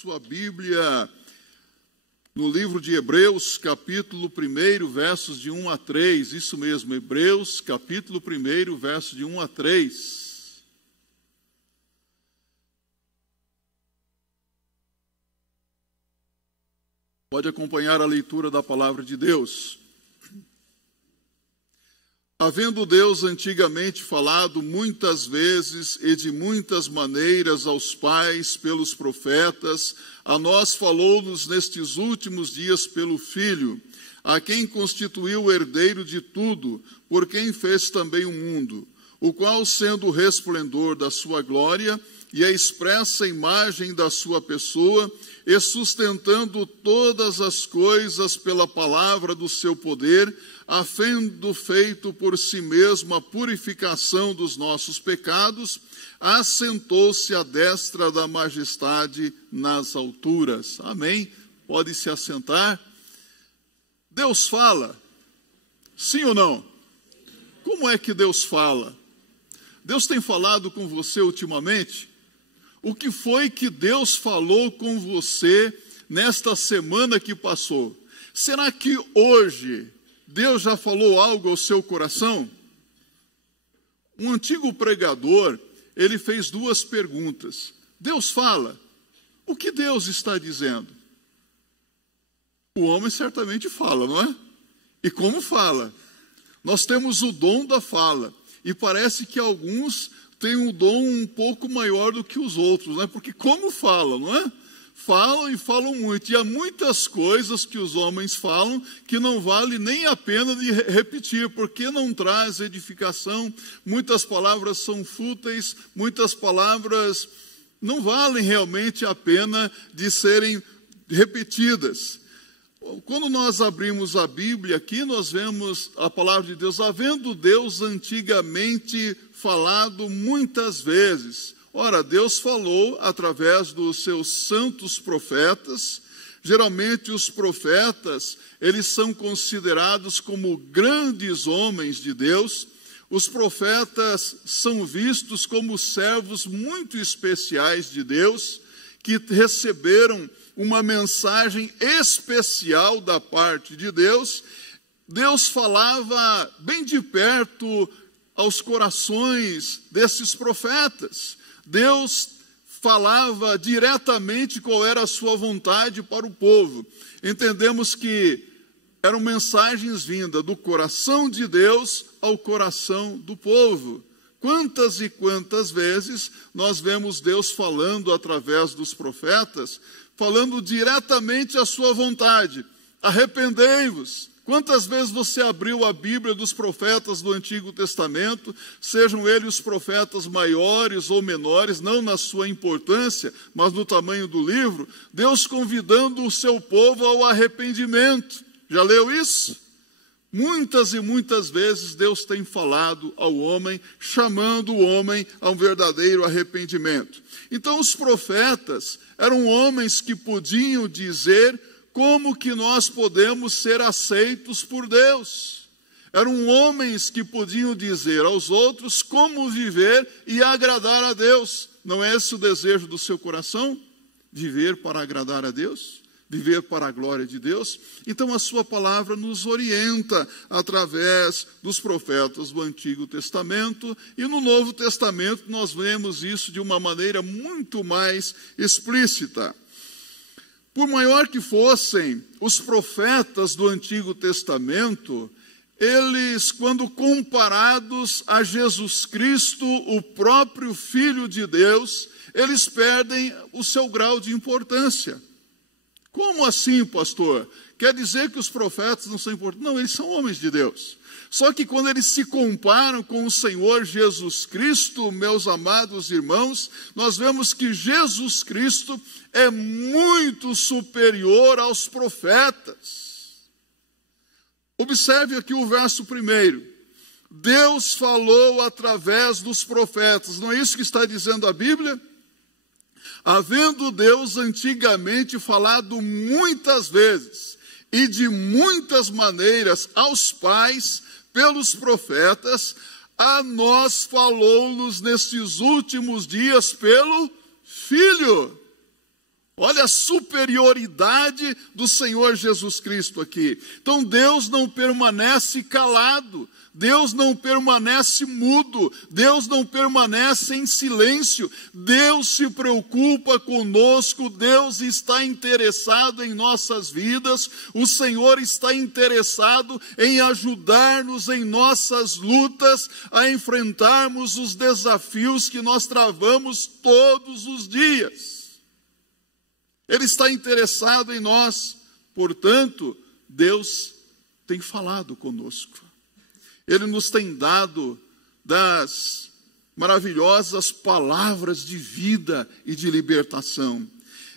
sua Bíblia no livro de Hebreus, capítulo 1, versos de 1 a 3. Isso mesmo, Hebreus, capítulo 1, versos de 1 a 3. Pode acompanhar a leitura da palavra de Deus. Havendo Deus antigamente falado muitas vezes e de muitas maneiras aos pais pelos profetas, a nós falou-nos nestes últimos dias pelo Filho, a quem constituiu o herdeiro de tudo, por quem fez também o mundo, o qual, sendo o resplendor da sua glória e a expressa imagem da sua pessoa, e sustentando todas as coisas pela palavra do seu poder, havendo feito por si mesmo a purificação dos nossos pecados, assentou-se à destra da majestade nas alturas. Amém? Pode se assentar. Deus fala? Sim ou não? Como é que Deus fala? Deus tem falado com você ultimamente? O que foi que Deus falou com você nesta semana que passou? Será que hoje Deus já falou algo ao seu coração? Um antigo pregador, ele fez duas perguntas. Deus fala. O que Deus está dizendo? O homem certamente fala, não é? E como fala? Nós temos o dom da fala. E parece que alguns têm um dom um pouco maior do que os outros, não é? Porque como falam, não é? Falam e falam muito. E há muitas coisas que os homens falam que não vale nem a pena de repetir, porque não traz edificação. Muitas palavras são fúteis, muitas palavras não valem realmente a pena de serem repetidas. Quando nós abrimos a Bíblia aqui, nós vemos a palavra de Deus, havendo Deus antigamente falado muitas vezes. Ora, Deus falou através dos seus santos profetas. Geralmente os profetas, eles são considerados como grandes homens de Deus. Os profetas são vistos como servos muito especiais de Deus, que receberam uma mensagem especial da parte de Deus. Deus falava bem de perto aos corações desses profetas. Deus falava diretamente qual era a sua vontade para o povo. Entendemos que eram mensagens vindas do coração de Deus ao coração do povo. Quantas e quantas vezes nós vemos Deus falando através dos profetas, falando diretamente a sua vontade. Arrependei-vos. Quantas vezes você abriu a Bíblia dos profetas do Antigo Testamento, sejam eles os profetas maiores ou menores, não na sua importância, mas no tamanho do livro, Deus convidando o seu povo ao arrependimento. Já leu isso? Muitas e muitas vezes Deus tem falado ao homem, chamando o homem a um verdadeiro arrependimento. Então os profetas eram homens que podiam dizer como que nós podemos ser aceitos por Deus. Eram homens que podiam dizer aos outros como viver e agradar a Deus. Não é esse o desejo do seu coração? Viver para agradar a Deus? Viver para a glória de Deus? Então a sua palavra nos orienta através dos profetas do Antigo Testamento, e no Novo Testamento nós vemos isso de uma maneira muito mais explícita. Por maior que fossem os profetas do Antigo Testamento, eles, quando comparados a Jesus Cristo, o próprio Filho de Deus, eles perdem o seu grau de importância. Como assim, pastor? Quer dizer que os profetas não são importantes? Não, eles são homens de Deus. Só que quando eles se comparam com o Senhor Jesus Cristo, meus amados irmãos, nós vemos que Jesus Cristo é muito superior aos profetas. Observe aqui o verso 1. Deus falou através dos profetas. Não é isso que está dizendo a Bíblia? Havendo Deus antigamente falado muitas vezes e de muitas maneiras aos pais pelos profetas, a nós falou-nos nestes últimos dias pelo Filho. Olha a superioridade do Senhor Jesus Cristo aqui. Então Deus não permanece calado, Deus não permanece mudo, Deus não permanece em silêncio. Deus se preocupa conosco, Deus está interessado em nossas vidas, o Senhor está interessado em ajudar-nos em nossas lutas, a enfrentarmos os desafios que nós travamos todos os dias. Ele está interessado em nós, portanto, Deus tem falado conosco. Ele nos tem dado das maravilhosas palavras de vida e de libertação.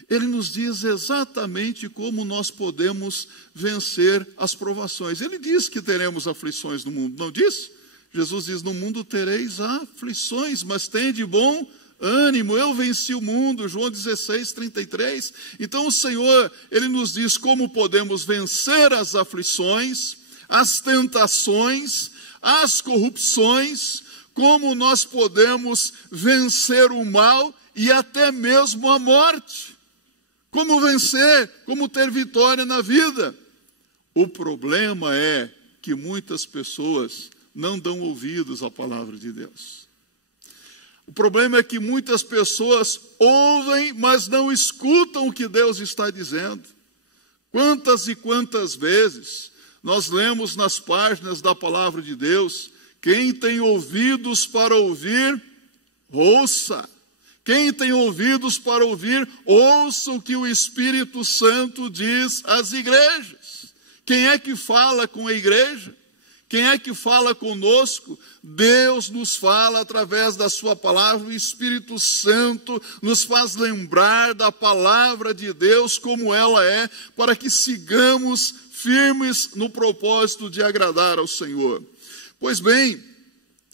Ele nos diz exatamente como nós podemos vencer as provações. Ele diz que teremos aflições no mundo, não diz? Jesus diz, no mundo tereis aflições, mas tende bom ânimo, eu venci o mundo, João 16:33. Então o Senhor, Ele nos diz como podemos vencer as aflições, as tentações, as corrupções, como nós podemos vencer o mal e até mesmo a morte. Como vencer, como ter vitória na vida. O problema é que muitas pessoas não dão ouvidos à palavra de Deus. O problema é que muitas pessoas ouvem, mas não escutam o que Deus está dizendo. Quantas e quantas vezes nós lemos nas páginas da palavra de Deus, quem tem ouvidos para ouvir, ouça. Quem tem ouvidos para ouvir, ouça o que o Espírito Santo diz às igrejas. Quem é que fala com a igreja? Quem é que fala conosco? Deus nos fala através da sua palavra, o Espírito Santo nos faz lembrar da palavra de Deus como ela é, para que sigamos firmes no propósito de agradar ao Senhor. Pois bem,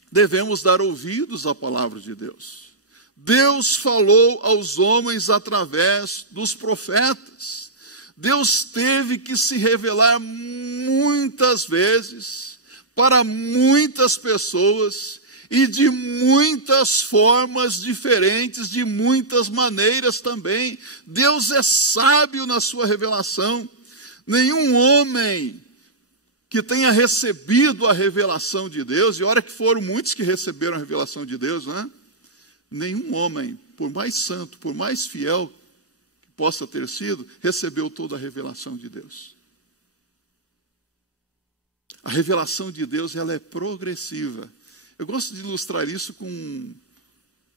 devemos dar ouvidos à palavra de Deus. Deus falou aos homens através dos profetas. Deus teve que se revelar muitas vezes para muitas pessoas e de muitas formas diferentes, de muitas maneiras também. Deus é sábio na sua revelação. Nenhum homem que tenha recebido a revelação de Deus, e olha que foram muitos que receberam a revelação de Deus, não é? Nenhum homem, por mais santo, por mais fiel que possa ter sido, recebeu toda a revelação de Deus. A revelação de Deus, ela é progressiva. Eu gosto de ilustrar isso com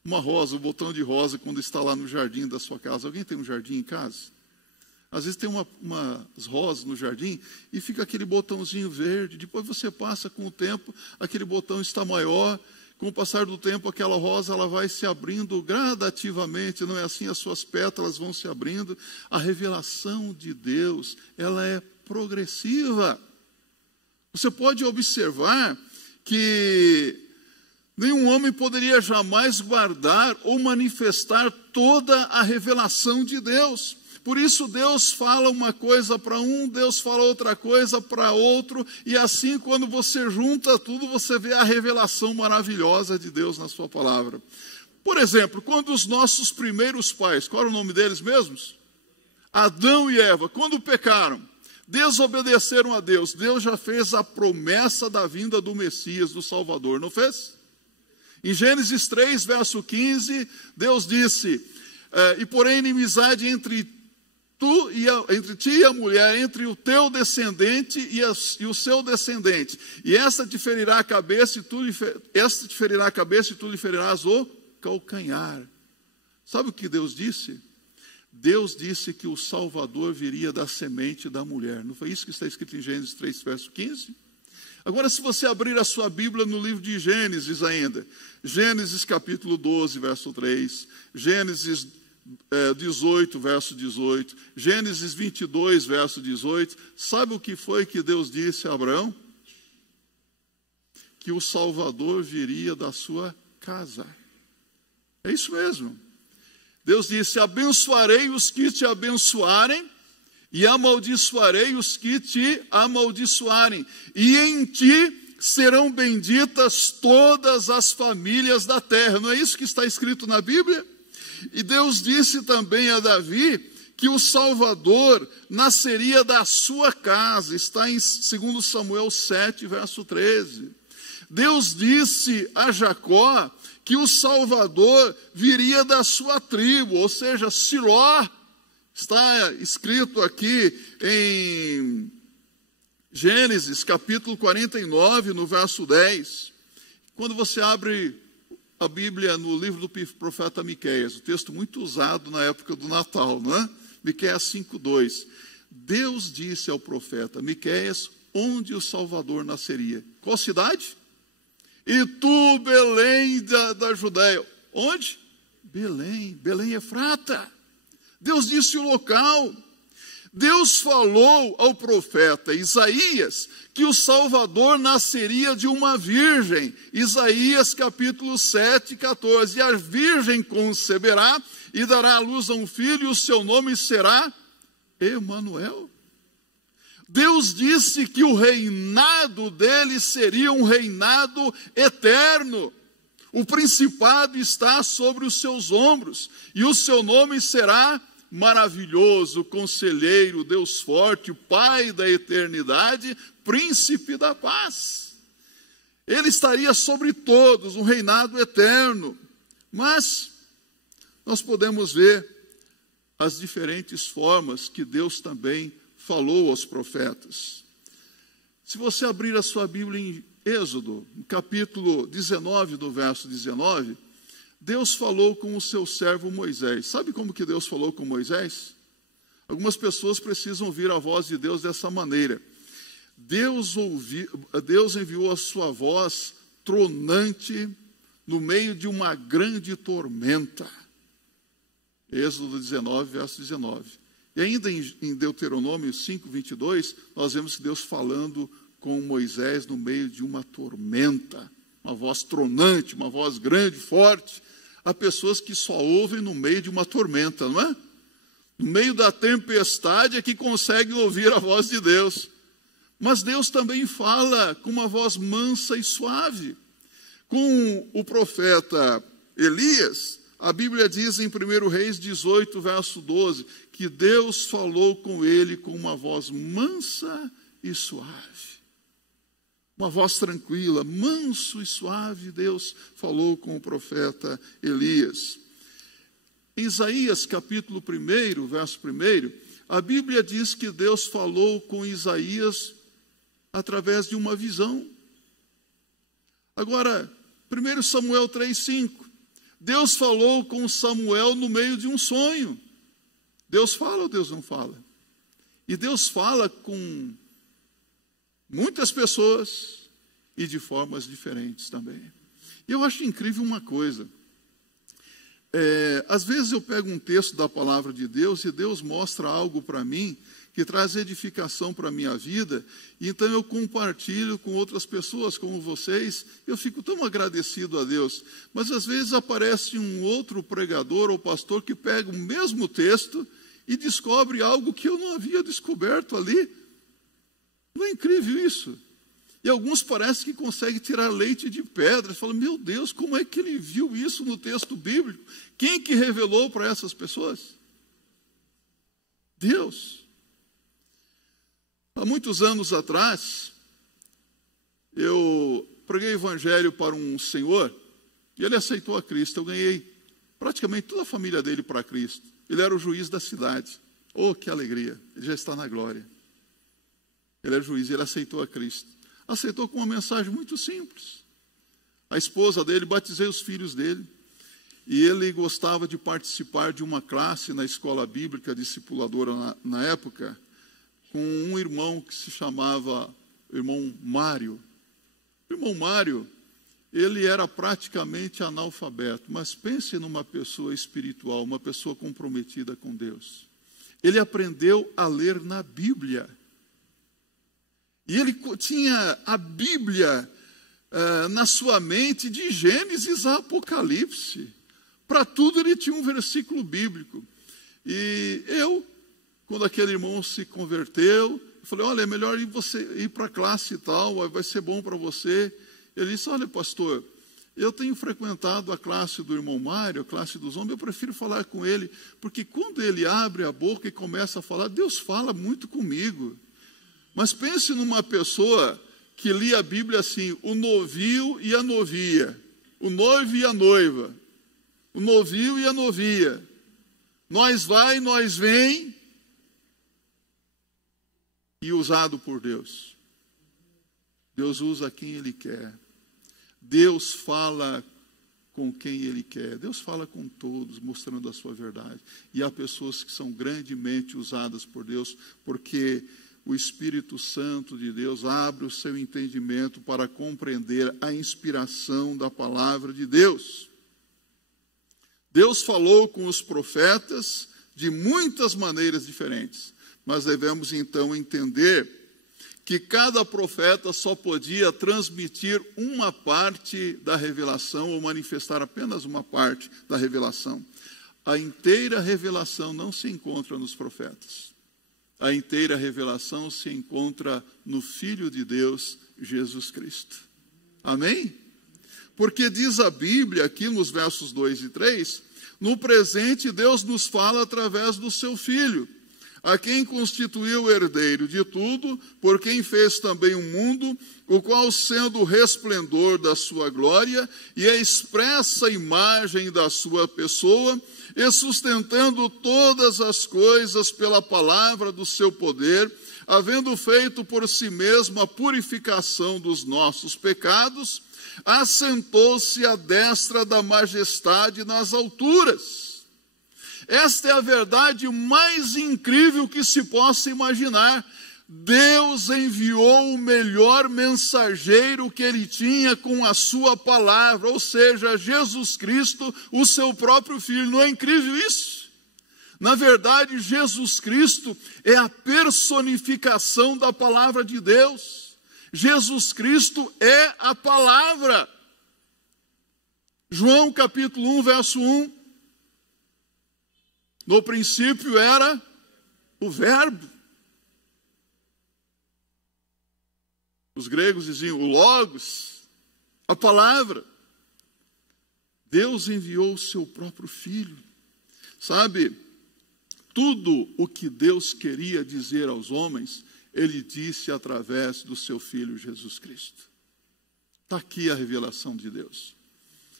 uma rosa, um botão de rosa, quando está lá no jardim da sua casa. Alguém tem um jardim em casa? Às vezes tem umas rosas no jardim e fica aquele botãozinho verde. Depois você passa com o tempo, aquele botão está maior. Com o passar do tempo, aquela rosa ela vai se abrindo gradativamente. Não é assim? As suas pétalas vão se abrindo. A revelação de Deus, ela é progressiva. Você pode observar que nenhum homem poderia jamais guardar ou manifestar toda a revelação de Deus. Por isso Deus fala uma coisa para um, Deus fala outra coisa para outro, e assim quando você junta tudo, você vê a revelação maravilhosa de Deus na sua palavra. Por exemplo, quando os nossos primeiros pais, qual era o nome deles mesmos? Adão e Eva, quando pecaram, desobedeceram a Deus, Deus já fez a promessa da vinda do Messias, do Salvador, não fez? Em Gênesis 3, verso 15, Deus disse, e porém inimizade entre ti e a mulher, entre o teu descendente e o seu descendente, e esta te ferirá a cabeça e tu lhe ferirás o calcanhar. Sabe o que Deus disse? Deus disse que o Salvador viria da semente da mulher. Não foi isso que está escrito em Gênesis 3, verso 15? Agora, se você abrir a sua Bíblia no livro de Gênesis ainda, Gênesis capítulo 12, verso 3, Gênesis 18, verso 18, Gênesis 22, verso 18, sabe o que foi que Deus disse a Abraão? Que o Salvador viria da sua casa. É isso mesmo. Deus disse, abençoarei os que te abençoarem e amaldiçoarei os que te amaldiçoarem. E em ti serão benditas todas as famílias da terra. Não é isso que está escrito na Bíblia? E Deus disse também a Davi que o Salvador nasceria da sua casa. Está em 2 Samuel 7, verso 13. Deus disse a Jacó que o Salvador viria da sua tribo, ou seja, Siló. Está escrito aqui em Gênesis, capítulo 49, no verso 10. Quando você abre a Bíblia no livro do profeta Miqueias, um texto muito usado na época do Natal, não é? Miqueias 5:2. Deus disse ao profeta Miqueias onde o Salvador nasceria. Qual cidade? E tu, Belém da Judéia. Onde? Belém, Belém Efrata. Deus disse o local. Deus falou ao profeta Isaías que o Salvador nasceria de uma virgem. Isaías capítulo 7, 14. E a virgem conceberá e dará à luz a um filho, e o seu nome será Emanuel. Deus disse que o reinado dele seria um reinado eterno. O principado está sobre os seus ombros, e o seu nome será Maravilhoso, Conselheiro, Deus Forte, Pai da Eternidade, Príncipe da Paz. Ele estaria sobre todos, um reinado eterno. Mas nós podemos ver as diferentes formas que Deus também falou aos profetas. Se você abrir a sua Bíblia em Êxodo, no capítulo 19, do verso 19, Deus falou com o seu servo Moisés. Sabe como que Deus falou com Moisés? Algumas pessoas precisam ouvir a voz de Deus dessa maneira. Deus enviou a sua voz tronante no meio de uma grande tormenta. Êxodo 19, verso 19. E ainda em Deuteronômio 5, 22, nós vemos que Deus falando com Moisés no meio de uma tormenta. Uma voz tronante, uma voz grande, forte. Há pessoas que só ouvem no meio de uma tormenta, não é? No meio da tempestade é que conseguem ouvir a voz de Deus. Mas Deus também fala com uma voz mansa e suave. Com o profeta Elias, a Bíblia diz em 1 Reis 18, verso 12, que Deus falou com ele com uma voz mansa e suave. Uma voz tranquila, manso e suave, Deus falou com o profeta Elias. Em Isaías, capítulo 1, verso 1, a Bíblia diz que Deus falou com Isaías através de uma visão. Agora, 1 Samuel 3:5, Deus falou com Samuel no meio de um sonho. Deus fala ou Deus não fala? E Deus fala com muitas pessoas e de formas diferentes também. E eu acho incrível uma coisa. Às vezes eu pego um texto da palavra de Deus e Deus mostra algo para mim que traz edificação para a minha vida, e então eu compartilho com outras pessoas como vocês, eu fico tão agradecido a Deus. Mas às vezes aparece um outro pregador ou pastor que pega o mesmo texto e descobre algo que eu não havia descoberto ali. Não é incrível isso? E alguns parecem que conseguem tirar leite de pedra. Falam, meu Deus, como é que ele viu isso no texto bíblico? Quem que revelou para essas pessoas? Deus. Há muitos anos atrás, eu preguei o evangelho para um senhor, e ele aceitou a Cristo. Eu ganhei praticamente toda a família dele para Cristo. Ele era o juiz da cidade. Oh, que alegria, ele já está na glória. Ele era juiz e ele aceitou a Cristo. Aceitou com uma mensagem muito simples. A esposa dele, batizei os filhos dele, e ele gostava de participar de uma classe na escola bíblica discipuladora na época, com um irmão que se chamava irmão Mário. O irmão Mário, ele era praticamente analfabeto, mas pense numa pessoa espiritual, uma pessoa comprometida com Deus. Ele aprendeu a ler na Bíblia. E ele tinha a Bíblia na sua mente de Gênesis a Apocalipse. Para tudo ele tinha um versículo bíblico. E eu, quando aquele irmão se converteu, eu falei, olha, é melhor você ir para a classe e tal, vai ser bom para você. Ele disse, olha, pastor, Eu tenho frequentado a classe do irmão Mário, a classe dos homens, eu prefiro falar com ele, porque quando ele abre a boca e começa a falar, Deus fala muito comigo. Mas pense numa pessoa que lia a Bíblia assim, o novio e a novia, o noivo e a noiva, o novio e a novia, nós vai, nós vem, e usado por Deus. Deus usa quem Ele quer. Deus fala com quem Ele quer. Deus fala com todos, mostrando a sua verdade. E há pessoas que são grandemente usadas por Deus, porque o Espírito Santo de Deus abre o seu entendimento para compreender a inspiração da palavra de Deus. Deus falou com os profetas de muitas maneiras diferentes, mas devemos então entender que cada profeta só podia transmitir uma parte da revelação ou manifestar apenas uma parte da revelação. A inteira revelação não se encontra nos profetas. A inteira revelação se encontra no Filho de Deus, Jesus Cristo. Amém? Porque diz a Bíblia aqui nos versos 2 e 3, no presente Deus nos fala através do seu Filho, a quem constituiu o herdeiro de tudo, por quem fez também o mundo, o qual, sendo o resplendor da sua glória e a expressa imagem da sua pessoa, e sustentando todas as coisas pela palavra do seu poder, havendo feito por si mesmo a purificação dos nossos pecados, assentou-se à destra da majestade nas alturas. Esta é a verdade mais incrível que se possa imaginar. Deus enviou o melhor mensageiro que Ele tinha com a sua palavra, ou seja, Jesus Cristo, o seu próprio Filho. Não é incrível isso? Na verdade, Jesus Cristo é a personificação da palavra de Deus. Jesus Cristo é a palavra. João capítulo 1, verso 1. No princípio era o verbo. Os gregos diziam o logos, a palavra. Deus enviou o seu próprio Filho. Sabe, tudo o que Deus queria dizer aos homens, Ele disse através do seu Filho Jesus Cristo. Está aqui a revelação de Deus.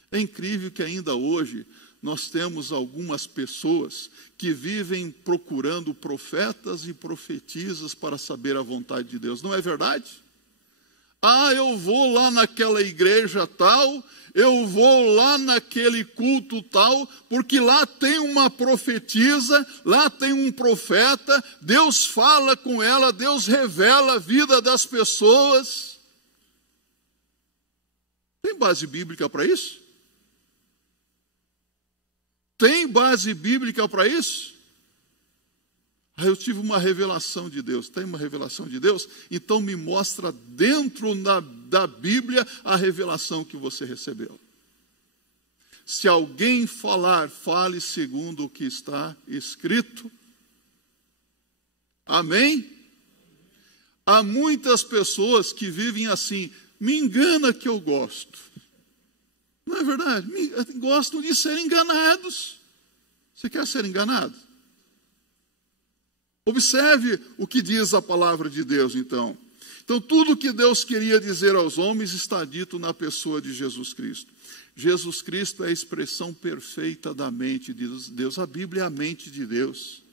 É incrível que ainda hoje nós temos algumas pessoas que vivem procurando profetas e profetisas para saber a vontade de Deus. Não é verdade? Ah, eu vou lá naquela igreja tal, eu vou lá naquele culto tal, porque lá tem uma profetisa, lá tem um profeta, Deus fala com ela, Deus revela a vida das pessoas. Tem base bíblica para isso? Tem base bíblica para isso? Ah, eu tive uma revelação de Deus. Tem uma revelação de Deus? Então me mostra dentro da Bíblia a revelação que você recebeu. Se alguém falar, fale segundo o que está escrito. Amém? Há muitas pessoas que vivem assim, me engana que eu gosto. Não é verdade? Gostam de ser enganados. Você quer ser enganado? Observe o que diz a palavra de Deus, então. Então, tudo que Deus queria dizer aos homens está dito na pessoa de Jesus Cristo. Jesus Cristo é a expressão perfeita da mente de Deus. A Bíblia é a mente de Deus.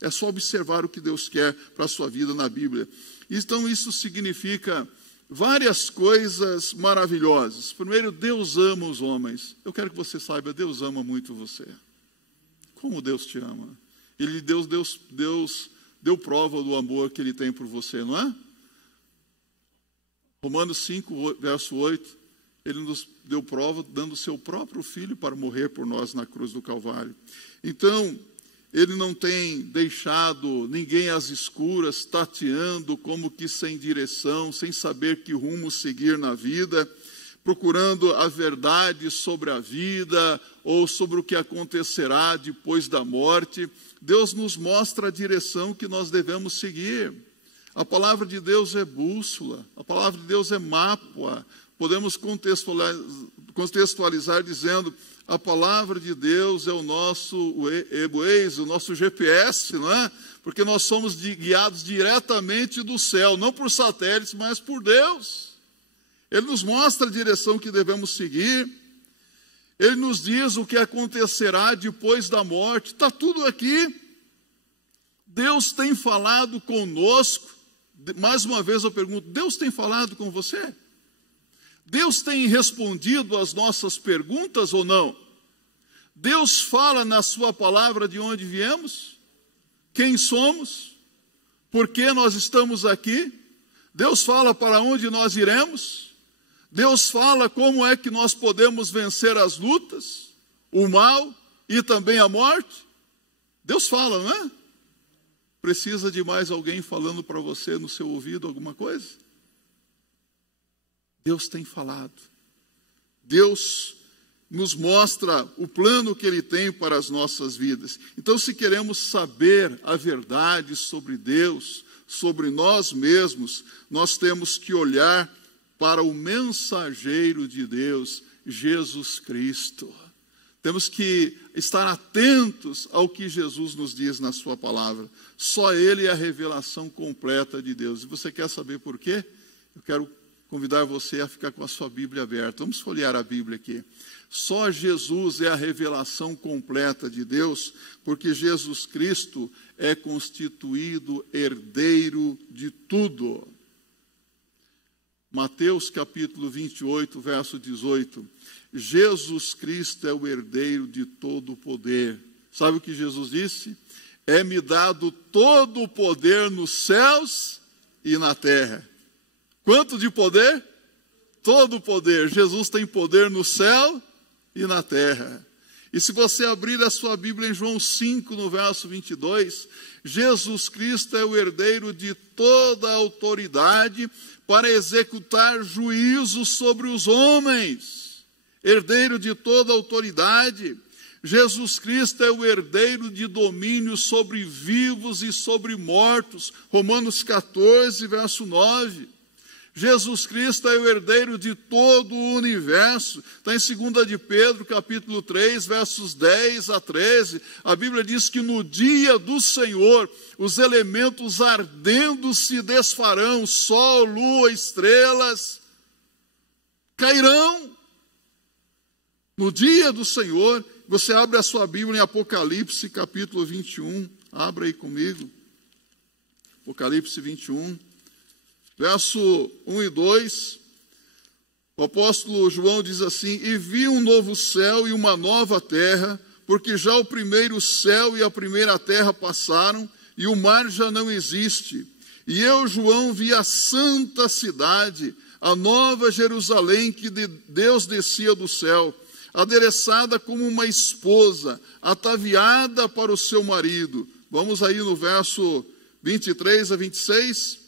É só observar o que Deus quer para a sua vida na Bíblia. Então, isso significa várias coisas maravilhosas. Primeiro, Deus ama os homens. Eu quero que você saiba, Deus ama muito você. Como Deus te ama. Deus deu prova do amor que Ele tem por você, não é? Romanos 5, verso 8, Ele nos deu prova dando o seu próprio Filho para morrer por nós na cruz do Calvário. Então, Ele não tem deixado ninguém às escuras, tateando como que sem direção, sem saber que rumo seguir na vida, procurando a verdade sobre a vida ou sobre o que acontecerá depois da morte. Deus nos mostra a direção que nós devemos seguir. A palavra de Deus é bússola, a palavra de Deus é mapa. Podemos contextualizar dizendo: a palavra de Deus é o nosso Waze, o nosso GPS, não é? Porque nós somos guiados diretamente do céu, não por satélites, mas por Deus. Ele nos mostra a direção que devemos seguir. Ele nos diz o que acontecerá depois da morte. Está tudo aqui. Deus tem falado conosco. Mais uma vez eu pergunto: Deus tem falado com você? Deus tem respondido às nossas perguntas ou não? Deus fala na sua palavra de onde viemos? Quem somos? Por que nós estamos aqui? Deus fala para onde nós iremos? Deus fala como é que nós podemos vencer as lutas, o mal e também a morte? Deus fala, não é? Precisa de mais alguém falando para você no seu ouvido alguma coisa? Deus tem falado. Deus nos mostra o plano que Ele tem para as nossas vidas. Então, se queremos saber a verdade sobre Deus, sobre nós mesmos, nós temos que olhar para o mensageiro de Deus, Jesus Cristo. Temos que estar atentos ao que Jesus nos diz na sua palavra. Só Ele é a revelação completa de Deus. E você quer saber por quê? Eu quero convidar você a ficar com a sua Bíblia aberta. Vamos folhear a Bíblia aqui. Só Jesus é a revelação completa de Deus, porque Jesus Cristo é constituído herdeiro de tudo. Mateus capítulo 28, verso 18. Jesus Cristo é o herdeiro de todo o poder. Sabe o que Jesus disse? É-me dado todo o poder nos céus e na terra. Quanto de poder? Todo o poder. Jesus tem poder no céu e na terra. E se você abrir a sua Bíblia em João 5, no verso 22, Jesus Cristo é o herdeiro de toda a autoridade para executar juízo sobre os homens. Herdeiro de toda a autoridade. Jesus Cristo é o herdeiro de domínio sobre vivos e sobre mortos. Romanos 14, verso 9. Jesus Cristo é o herdeiro de todo o universo. Está em 2 de Pedro, capítulo 3, versos 10 a 13. A Bíblia diz que no dia do Senhor, os elementos ardendo se desfarão, sol, lua, estrelas cairão. No dia do Senhor, você abre a sua Bíblia em Apocalipse, capítulo 21. Abra aí comigo. Apocalipse 21. Verso 1 e 2, o apóstolo João diz assim: e vi um novo céu e uma nova terra, porque já o primeiro céu e a primeira terra passaram, e o mar já não existe. E eu, João, vi a santa cidade, a nova Jerusalém, que de Deus descia do céu, adereçada como uma esposa, ataviada para o seu marido. Vamos aí no verso 23 a 26.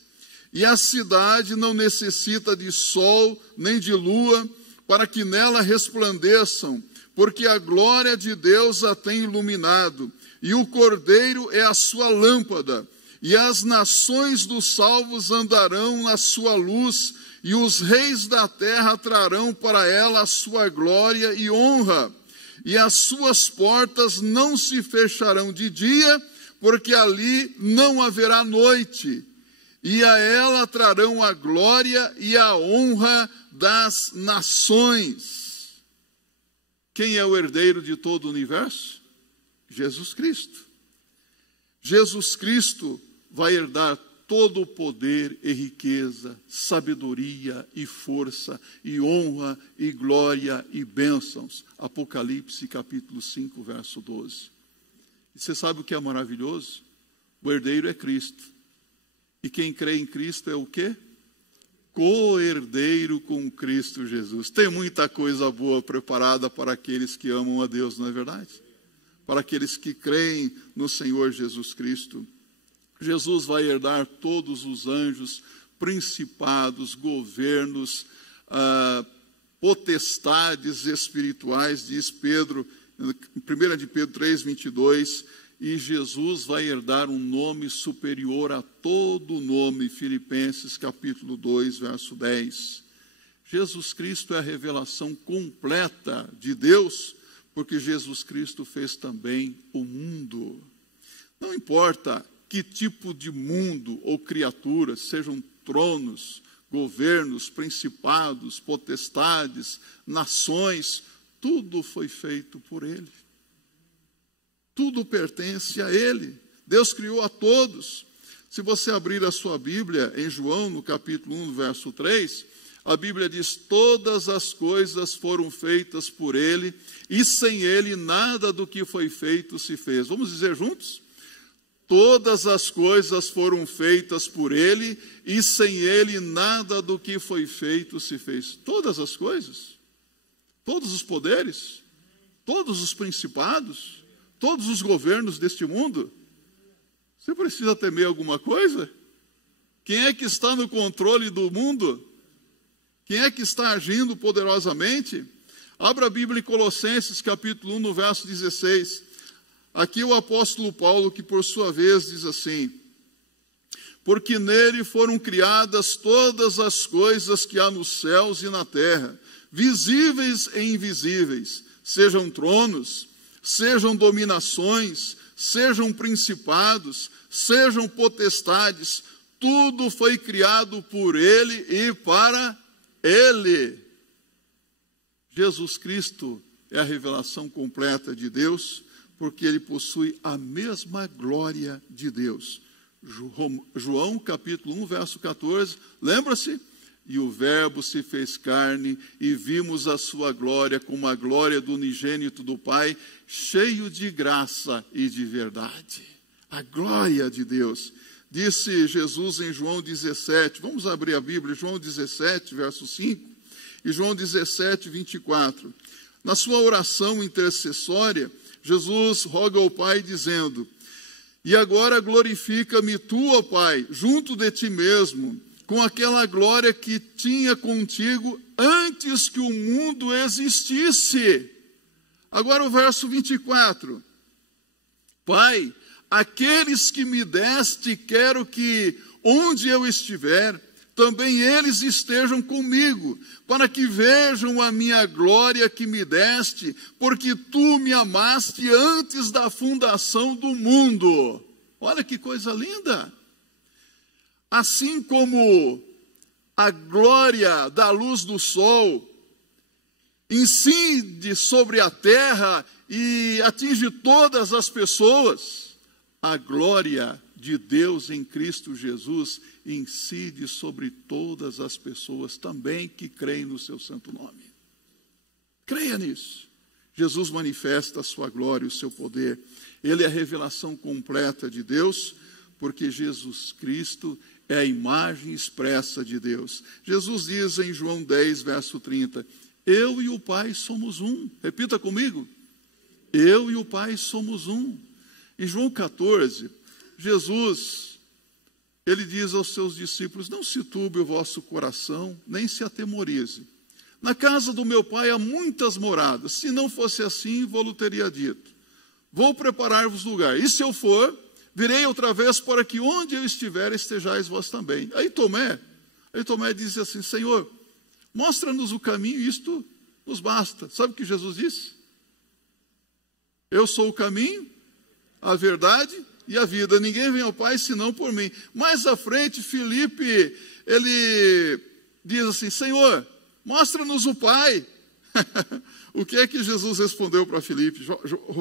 E a cidade não necessita de sol nem de lua, para que nela resplandeçam, porque a glória de Deus a tem iluminado, e o Cordeiro é a sua lâmpada, e as nações dos salvos andarão na sua luz, e os reis da terra trarão para ela a sua glória e honra, e as suas portas não se fecharão de dia, porque ali não haverá noite. E a ela trarão a glória e a honra das nações. Quem é o herdeiro de todo o universo? Jesus Cristo. Jesus Cristo vai herdar todo o poder e riqueza, sabedoria e força, e honra e glória e bênçãos. Apocalipse capítulo 5, verso 12. E você sabe o que é maravilhoso? O herdeiro é Cristo. E quem crê em Cristo é o quê? Co-herdeiro com Cristo Jesus. Tem muita coisa boa preparada para aqueles que amam a Deus, não é verdade? Para aqueles que creem no Senhor Jesus Cristo. Jesus vai herdar todos os anjos, principados, governos, potestades espirituais, diz Pedro, em 1 de Pedro 3, 22, e Jesus vai herdar um nome superior a todo nome, Filipenses capítulo 2, verso 10. Jesus Cristo é a revelação completa de Deus, porque Jesus Cristo fez também o mundo. Não importa que tipo de mundo ou criatura, sejam tronos, governos, principados, potestades, nações, tudo foi feito por Ele. Tudo pertence a Ele. Deus criou a todos. Se você abrir a sua Bíblia em João, no capítulo 1, verso 3, a Bíblia diz: todas as coisas foram feitas por Ele, e sem Ele nada do que foi feito se fez. Vamos dizer juntos? Todas as coisas foram feitas por Ele, e sem Ele nada do que foi feito se fez. Todas as coisas, todos os poderes, todos os principados, todos os governos deste mundo. Você precisa temer alguma coisa? Quem é que está no controle do mundo? Quem é que está agindo poderosamente? Abra a Bíblia em Colossenses, capítulo 1, no verso 16. Aqui o apóstolo Paulo, que por sua vez diz assim: porque nele foram criadas todas as coisas que há nos céus e na terra, visíveis e invisíveis, sejam tronos, sejam dominações, sejam principados, sejam potestades, tudo foi criado por Ele e para Ele. Jesus Cristo é a revelação completa de Deus, porque Ele possui a mesma glória de Deus. João capítulo 1, verso 14, lembra-se? E o Verbo se fez carne, e vimos a sua glória como a glória do unigênito do Pai, cheio de graça e de verdade. A glória de Deus. Disse Jesus em João 17, vamos abrir a Bíblia, João 17, verso 5, e João 17, 24. Na sua oração intercessória, Jesus roga ao Pai dizendo: e agora glorifica-me tu, ó Pai, junto de ti mesmo, com aquela glória que tinha contigo antes que o mundo existisse. Agora o verso 24. Pai, aqueles que me deste, quero que, onde eu estiver, também eles estejam comigo, para que vejam a minha glória que me deste, porque tu me amaste antes da fundação do mundo. Olha que coisa linda! Assim como a glória da luz do sol incide sobre a terra e atinge todas as pessoas, a glória de Deus em Cristo Jesus incide sobre todas as pessoas também que creem no seu santo nome. Creia nisso. Jesus manifesta a sua glória e o seu poder. Ele é a revelação completa de Deus, porque Jesus Cristo é a imagem expressa de Deus. Jesus diz em João 10, verso 30, eu e o Pai somos um. Repita comigo. Eu e o Pai somos um. Em João 14, Jesus, ele diz aos seus discípulos: não se turbe o vosso coração, nem se atemorize. Na casa do meu Pai há muitas moradas. Se não fosse assim, vou-lhe teria dito. Vou preparar-vos lugar. E se eu for, virei outra vez para que onde eu estiver estejais vós também. Aí Tomé diz assim: Senhor, mostra-nos o caminho, isto nos basta. Sabe o que Jesus disse? Eu sou o caminho, a verdade e a vida. Ninguém vem ao Pai senão por mim. Mais à frente, Filipe, ele diz assim: Senhor, mostra-nos o Pai. O que é que Jesus respondeu para Filipe?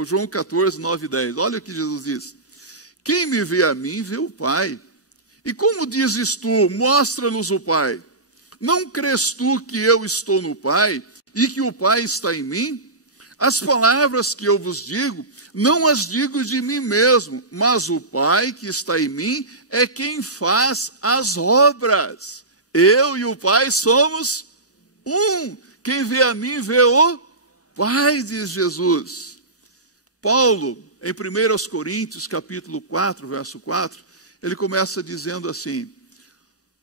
João 14, 9 e 10. Olha o que Jesus diz. Quem me vê a mim, vê o Pai. E como dizes tu, mostra-nos o Pai? Não crês tu que eu estou no Pai e que o Pai está em mim? As palavras que eu vos digo, não as digo de mim mesmo, mas o Pai que está em mim é quem faz as obras. Eu e o Pai somos um. Quem vê a mim, vê o Pai, diz Jesus. Paulo, em 1 Coríntios, capítulo 4, verso 4, ele começa dizendo assim: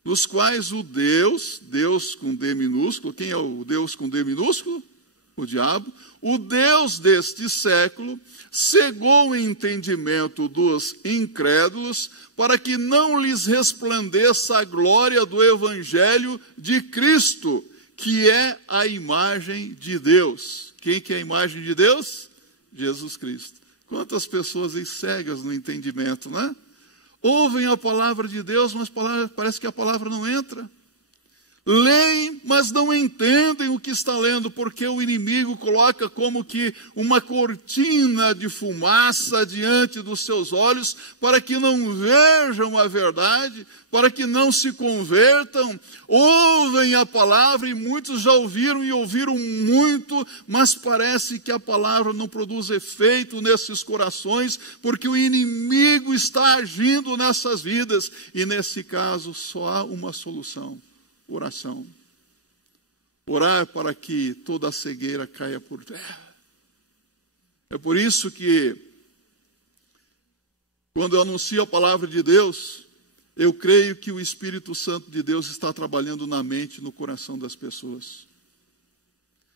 nos quais o Deus com D minúsculo, quem é o Deus com D minúsculo? O diabo. O Deus deste século cegou o entendimento dos incrédulos para que não lhes resplandeça a glória do Evangelho de Cristo, que é a imagem de Deus. Quem que é a imagem de Deus? Jesus Cristo. Quantas pessoas aí cegas no entendimento, né? Ouvem a palavra de Deus, mas parece que a palavra não entra. Leem, mas não entendem o que está lendo, porque o inimigo coloca como que uma cortina de fumaça diante dos seus olhos, para que não vejam a verdade, para que não se convertam. Ouvem a palavra, e muitos já ouviram e ouviram muito, mas parece que a palavra não produz efeito nesses corações, porque o inimigo está agindo nessas vidas, e nesse caso só há uma solução: oração. Orar para que toda a cegueira caia por terra. É por isso que, quando eu anuncio a palavra de Deus, eu creio que o Espírito Santo de Deus está trabalhando na mente e no coração das pessoas.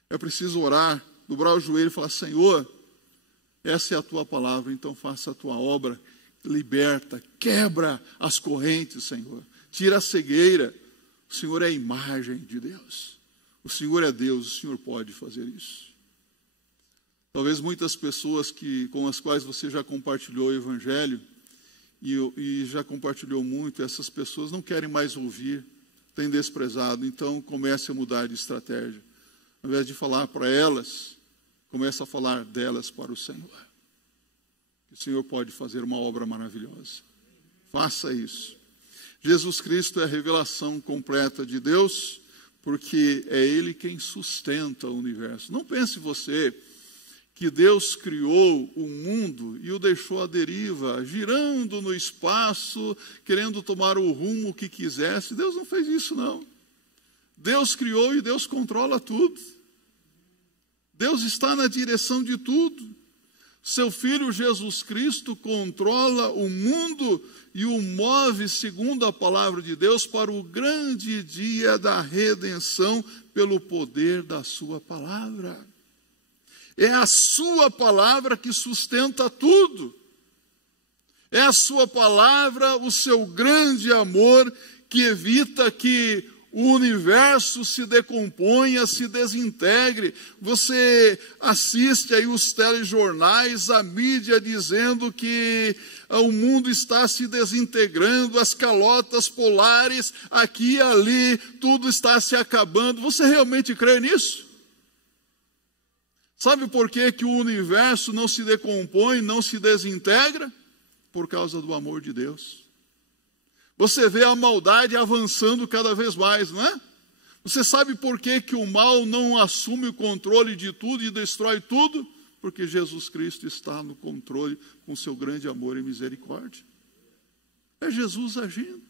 É preciso orar, dobrar o joelho e falar: Senhor, essa é a tua palavra, então faça a tua obra, liberta, quebra as correntes, Senhor, tira a cegueira. O Senhor é a imagem de Deus. O Senhor é Deus, o Senhor pode fazer isso. Talvez muitas pessoas com as quais você já compartilhou o Evangelho, e já compartilhou muito, essas pessoas não querem mais ouvir, têm desprezado. Então comece a mudar de estratégia. Ao invés de falar para elas, comece a falar delas para o Senhor. O Senhor pode fazer uma obra maravilhosa. Faça isso. Jesus Cristo é a revelação completa de Deus, porque é Ele quem sustenta o universo. Não pense você que Deus criou o mundo e o deixou à deriva, girando no espaço, querendo tomar o rumo que quisesse. Deus não fez isso, não. Deus criou e Deus controla tudo. Deus está na direção de tudo. Seu Filho Jesus Cristo controla o mundo e o move, segundo a palavra de Deus, para o grande dia da redenção pelo poder da sua palavra. É a sua palavra que sustenta tudo. É a sua palavra, o seu grande amor, que evita que o universo se decomponha, se desintegre. Você assiste aí os telejornais, a mídia dizendo que o mundo está se desintegrando, as calotas polares aqui e ali, tudo está se acabando. Você realmente crê nisso? Sabe por que o universo não se decompõe, não se desintegra? Por causa do amor de Deus. Você vê a maldade avançando cada vez mais, não é? Você sabe por que o mal não assume o controle de tudo e destrói tudo? Porque Jesus Cristo está no controle com seu grande amor e misericórdia. É Jesus agindo.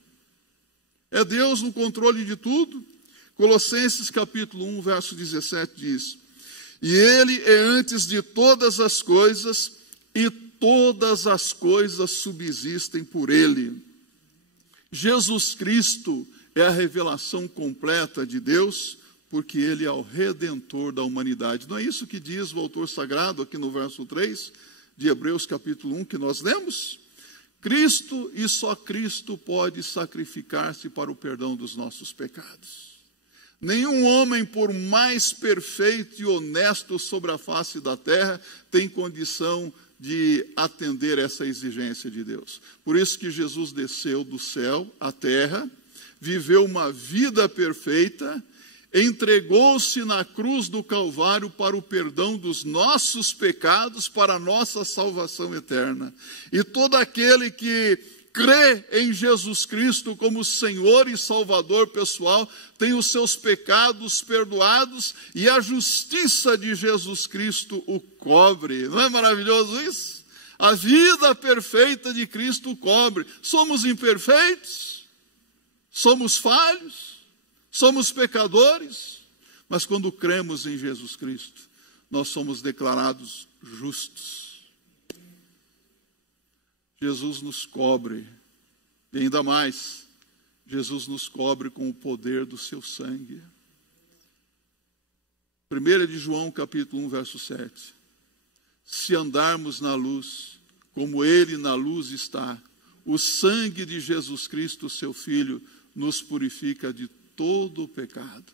É Deus no controle de tudo. Colossenses capítulo 1, verso 17 diz: e Ele é antes de todas as coisas, e todas as coisas subsistem por Ele. Jesus Cristo é a revelação completa de Deus, porque Ele é o Redentor da humanidade. Não é isso que diz o autor sagrado aqui no verso 3 de Hebreus capítulo 1 que nós lemos? Cristo e só Cristo pode sacrificar-se para o perdão dos nossos pecados. Nenhum homem, por mais perfeito e honesto sobre a face da terra, tem condição de atender essa exigência de Deus. Por isso que Jesus desceu do céu à terra, viveu uma vida perfeita, entregou-se na cruz do Calvário para o perdão dos nossos pecados, para a nossa salvação eterna. E todo aquele que crê em Jesus Cristo como Senhor e Salvador pessoal, tem os seus pecados perdoados e a justiça de Jesus Cristo o cobre. Não é maravilhoso isso? A vida perfeita de Cristo o cobre. Somos imperfeitos, somos falhos, somos pecadores, mas quando cremos em Jesus Cristo, nós somos declarados justos. Jesus nos cobre, e ainda mais, Jesus nos cobre com o poder do seu sangue. 1 de João capítulo 1, verso 7. Se andarmos na luz, como Ele na luz está, o sangue de Jesus Cristo, seu Filho, nos purifica de todo o pecado.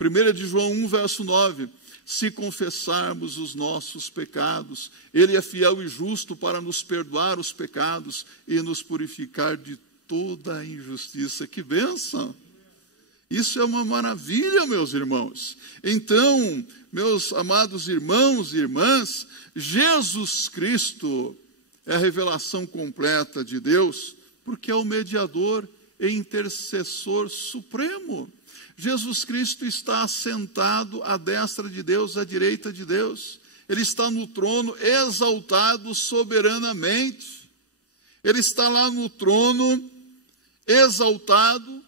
1 de João 1, verso 9. Se confessarmos os nossos pecados, Ele é fiel e justo para nos perdoar os pecados e nos purificar de toda a injustiça. Que bênção! Isso é uma maravilha, meus irmãos. Então, meus amados irmãos e irmãs, Jesus Cristo é a revelação completa de Deus, porque é o mediador e intercessor supremo. Jesus Cristo está assentado à destra de Deus, à direita de Deus. Ele está no trono exaltado soberanamente. Ele está lá no trono exaltado,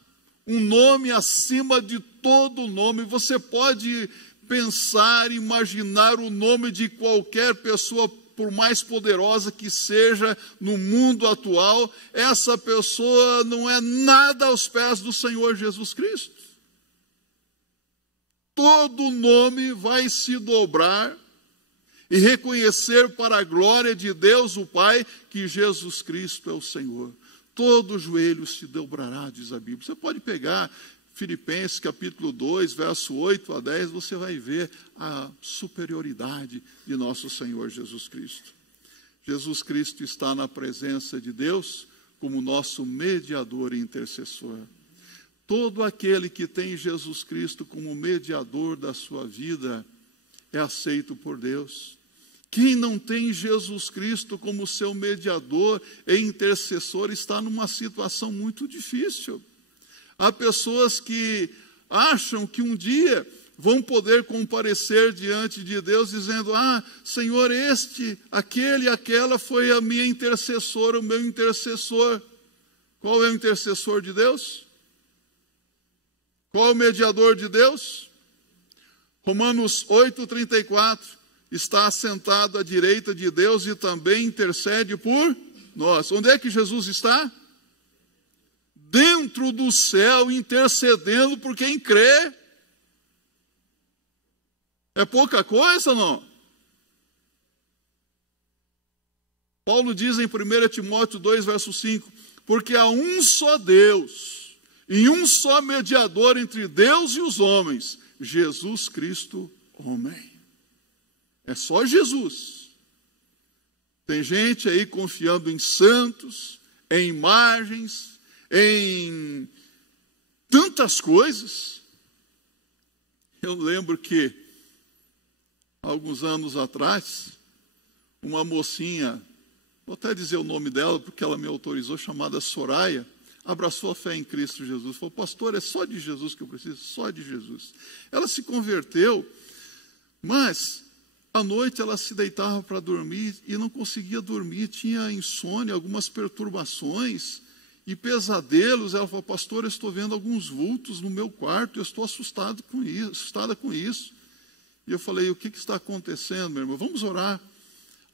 um nome acima de todo nome. Você pode pensar, imaginar o nome de qualquer pessoa, por mais poderosa que seja no mundo atual, essa pessoa não é nada aos pés do Senhor Jesus Cristo. Todo nome vai se dobrar e reconhecer para a glória de Deus o Pai que Jesus Cristo é o Senhor. Todo joelho se dobrará, diz a Bíblia. Você pode pegar Filipenses capítulo 2, verso 8 a 10, você vai ver a superioridade de nosso Senhor Jesus Cristo. Jesus Cristo está na presença de Deus como nosso mediador e intercessor. Todo aquele que tem Jesus Cristo como mediador da sua vida é aceito por Deus. Quem não tem Jesus Cristo como seu mediador e intercessor está numa situação muito difícil. Há pessoas que acham que um dia vão poder comparecer diante de Deus dizendo: ah, Senhor, aquele e aquela foi a minha intercessora, o meu intercessor. Qual é o intercessor de Deus? Qual é o mediador de Deus? Romanos 8:34. Está assentado à direita de Deus e também intercede por nós. Onde é que Jesus está? Dentro do céu, intercedendo por quem crê. É pouca coisa ou não? Paulo diz em 1 Timóteo 2, verso 5, porque há um só Deus e um só mediador entre Deus e os homens, Jesus Cristo, homem. É só Jesus. Tem gente aí confiando em santos, em imagens, em tantas coisas. Eu lembro que, alguns anos atrás, uma mocinha, vou até dizer o nome dela, porque ela me autorizou, chamada Soraya, abraçou a fé em Cristo Jesus. Falou: pastor, é só de Jesus que eu preciso, só de Jesus. Ela se converteu, mas à noite ela se deitava para dormir e não conseguia dormir, tinha insônia, algumas perturbações e pesadelos. Ela falou: pastor, eu estou vendo alguns vultos no meu quarto, eu estou assustada com isso. E eu falei: o que está acontecendo, meu irmão? Vamos orar.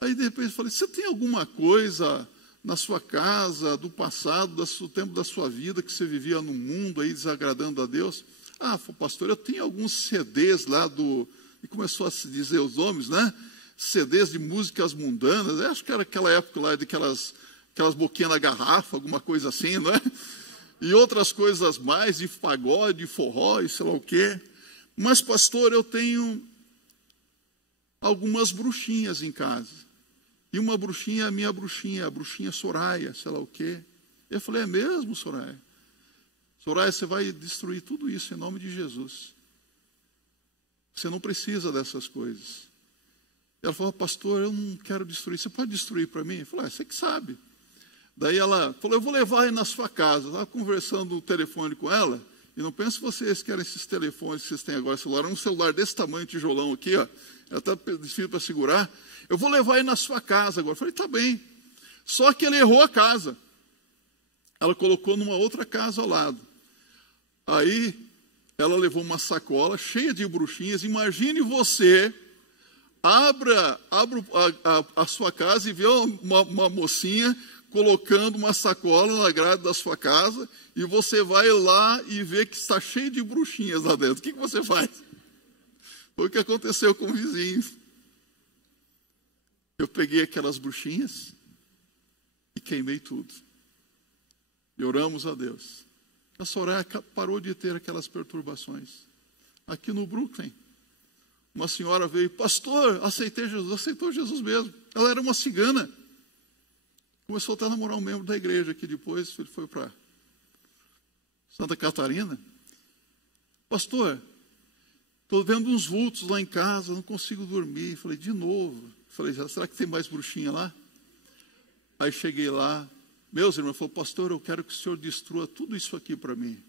Aí de repente eu falei: você tem alguma coisa na sua casa, do passado, do tempo da sua vida, que você vivia no mundo aí desagradando a Deus? Ah, pastor, eu tenho alguns CDs lá e começou a se dizer os nomes, né? CDs de músicas mundanas. Eu acho que era aquela época lá de aquelas boquinhas na garrafa, alguma coisa assim, não é? E outras coisas mais, de pagode, de forró e sei lá o quê. Mas, pastor, eu tenho algumas bruxinhas em casa. E uma bruxinha é a minha bruxinha, a bruxinha Soraya, sei lá o quê. Eu falei: é mesmo, Soraya? Soraya, você vai destruir tudo isso em nome de Jesus. Você não precisa dessas coisas. Ela falou: pastor, eu não quero destruir. Você pode destruir para mim? Eu falei: você que sabe. Daí ela falou: eu vou levar aí na sua casa. Eu estava conversando no telefone com ela. E não pense que vocês querem esses telefones que vocês têm agora, celular. É um celular desse tamanho, tijolão aqui, ó. Ela está difícil para segurar. Eu vou levar aí na sua casa agora. Eu falei: tá bem. Só que ele errou a casa. Ela colocou numa outra casa ao lado. Aí ela levou uma sacola cheia de bruxinhas. Imagine você, abra a sua casa e vê uma mocinha colocando uma sacola na grade da sua casa, e você vai lá e vê que está cheio de bruxinhas lá dentro. O que você faz? Foi o que aconteceu com o vizinho. Eu peguei aquelas bruxinhas e queimei tudo. E oramos a Deus. A Soraya parou de ter aquelas perturbações. aqui no Brooklyn. Uma senhora veio, pastor, aceitei Jesus, aceitou Jesus mesmo. Ela era uma cigana. Começou até a namorar um membro da igreja, que depois ele foi para Santa Catarina. Pastor, estou vendo uns vultos lá em casa, não consigo dormir. Falei, de novo. Falei, será que tem mais bruxinha lá? Aí cheguei lá, meus irmãos, falou, pastor, eu quero que o senhor destrua tudo isso aqui para mim.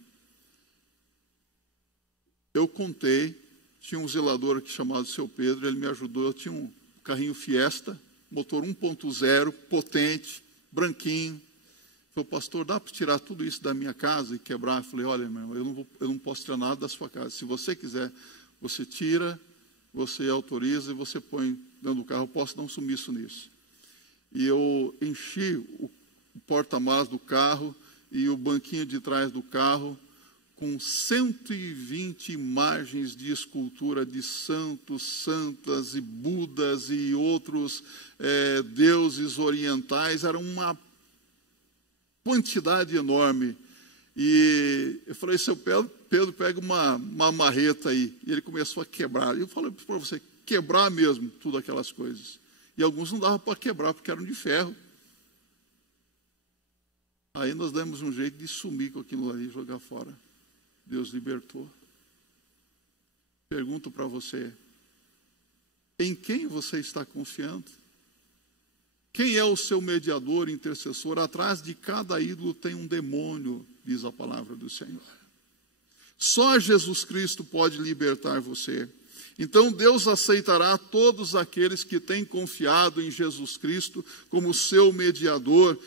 Eu contei, tinha um zelador aqui chamado Seu Pedro, ele me ajudou, eu tinha um carrinho Fiesta, motor 1.0, potente, branquinho. Falei, pastor, dá para tirar tudo isso da minha casa e quebrar? Eu falei, olha, meu irmão, eu não posso tirar nada da sua casa. Se você quiser, você tira, você autoriza e você põe dentro do carro. Eu posso dar um sumiço nisso. E eu enchi o porta-malas do carro e o banquinho de trás do carro com 120 imagens de escultura de santos, santas e budas e outros deuses orientais. Era uma quantidade enorme. E eu falei, seu Pedro, pega uma marreta aí. E ele começou a quebrar. E eu falei para você, quebrar mesmo tudo aquelas coisas. E alguns não dava para quebrar, porque eram de ferro. Aí nós demos um jeito de sumir com aquilo ali e jogar fora. Deus libertou. Pergunto para você, em quem você está confiando? Quem é o seu mediador, intercessor? Atrás de cada ídolo tem um demônio, diz a palavra do Senhor. Só Jesus Cristo pode libertar você. Então Deus aceitará todos aqueles que têm confiado em Jesus Cristo como seu mediador,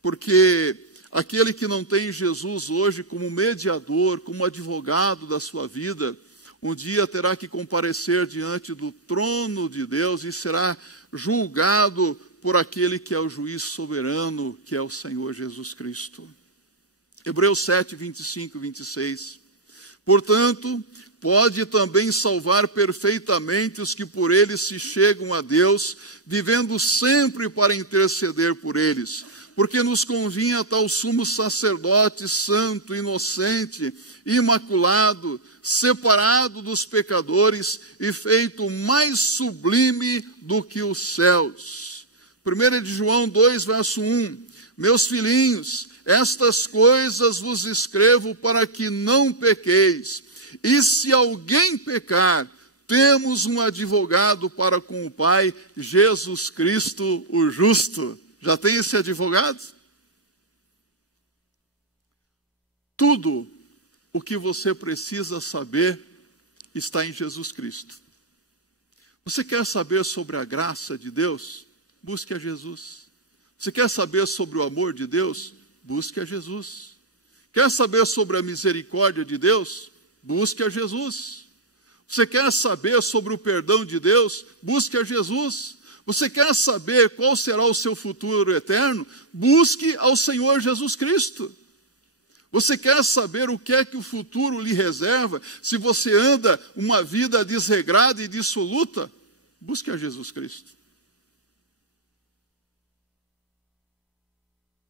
porque aquele que não tem Jesus hoje como mediador, como advogado da sua vida, um dia terá que comparecer diante do trono de Deus e será julgado por aquele que é o juiz soberano, que é o Senhor Jesus Cristo. Hebreus 7, 25 e 26. Portanto, pode também salvar perfeitamente os que por ele se chegam a Deus, vivendo sempre para interceder por eles. Porque nos convinha tal sumo sacerdote santo, inocente, imaculado, separado dos pecadores e feito mais sublime do que os céus. 1 João 2, verso 1. Meus filhinhos, estas coisas vos escrevo para que não pequeis. E se alguém pecar, temos um advogado para com o Pai, Jesus Cristo, o justo. Já tem esse advogado? Tudo o que você precisa saber está em Jesus Cristo. Você quer saber sobre a graça de Deus? Busque a Jesus. Você quer saber sobre o amor de Deus? Busque a Jesus. Quer saber sobre a misericórdia de Deus? Busque a Jesus. Você quer saber sobre o perdão de Deus? Busque a Jesus. Você quer saber qual será o seu futuro eterno? Busque ao Senhor Jesus Cristo. Você quer saber o que é que o futuro lhe reserva? Se você anda uma vida desregrada e dissoluta, busque a Jesus Cristo.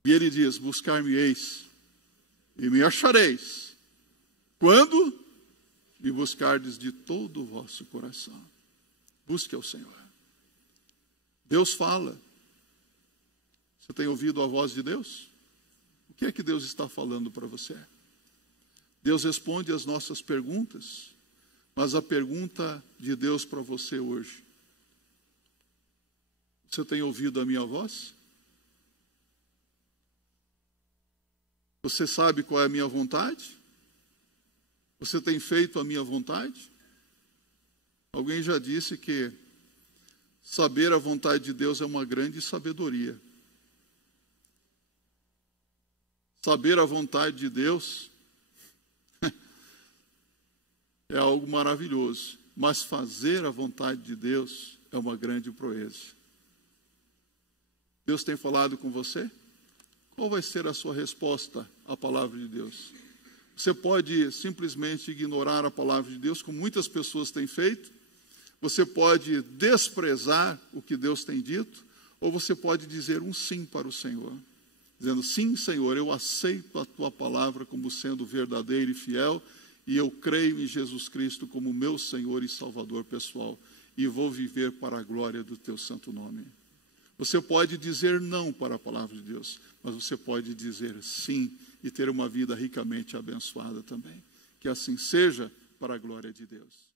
E ele diz, buscar-me-eis e me achareis. Quando? Me buscardes de todo o vosso coração. Busque ao Senhor. Deus fala. Você tem ouvido a voz de Deus? O que é que Deus está falando para você? Deus responde às nossas perguntas, mas a pergunta de Deus para você hoje: você tem ouvido a minha voz? Você sabe qual é a minha vontade? Você tem feito a minha vontade? Alguém já disse que saber a vontade de Deus é uma grande sabedoria. Saber a vontade de Deus é algo maravilhoso, mas fazer a vontade de Deus é uma grande proeza. Deus tem falado com você? Qual vai ser a sua resposta à palavra de Deus? Você pode simplesmente ignorar a palavra de Deus, como muitas pessoas têm feito. Você pode desprezar o que Deus tem dito, ou você pode dizer um sim para o Senhor. Dizendo, sim, Senhor, eu aceito a tua palavra como sendo verdadeira e fiel, e eu creio em Jesus Cristo como meu Senhor e Salvador pessoal, e vou viver para a glória do teu santo nome. Você pode dizer não para a palavra de Deus, mas você pode dizer sim e ter uma vida ricamente abençoada também. Que assim seja, para a glória de Deus.